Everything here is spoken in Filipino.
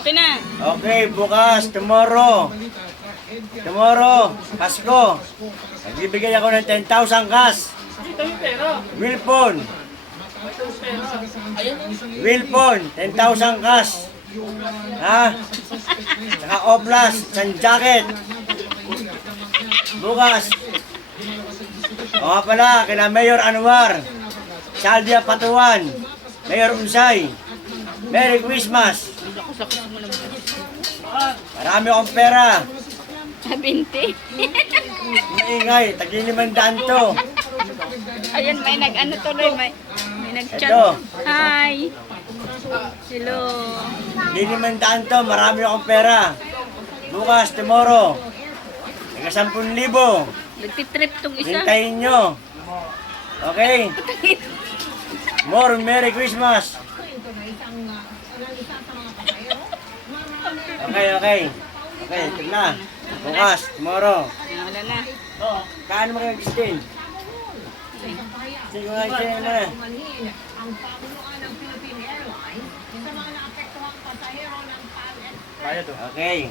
Okay na. Okay, bukas, tomorrow. Tomorrow, Pasko. Nagbibigay ako ng 10,000 cash. Dito yung pera. Wilpon. Wilpon, 10,000 cash. Ha? Saka Oplas, isang jacket. Bukas. O nga pala, kina Mayor Anwar, Saldia Patuan, Mayor Unsay. Merry Christmas. Marami akong pera. 20. Maingay, tag-500 to. Ayan, may nag-ano tuloy. May nag-chat. Ito. Hi. Hello. 500 to, marami akong pera. Bukas, tomorrow. Taga 10,000. Nagtitrip tong isa. Hintayin nyo. Okay? More Merry Christmas. Okay, okay. Okay, ito na. Bukas, tomorrow. Wala na. Kaano mo kayo, Christine? Sige nga, Christine na. Ang pamunuan ng Philippine Airlines sa mga naapektuhang pasahero ng PAL Express. Okay.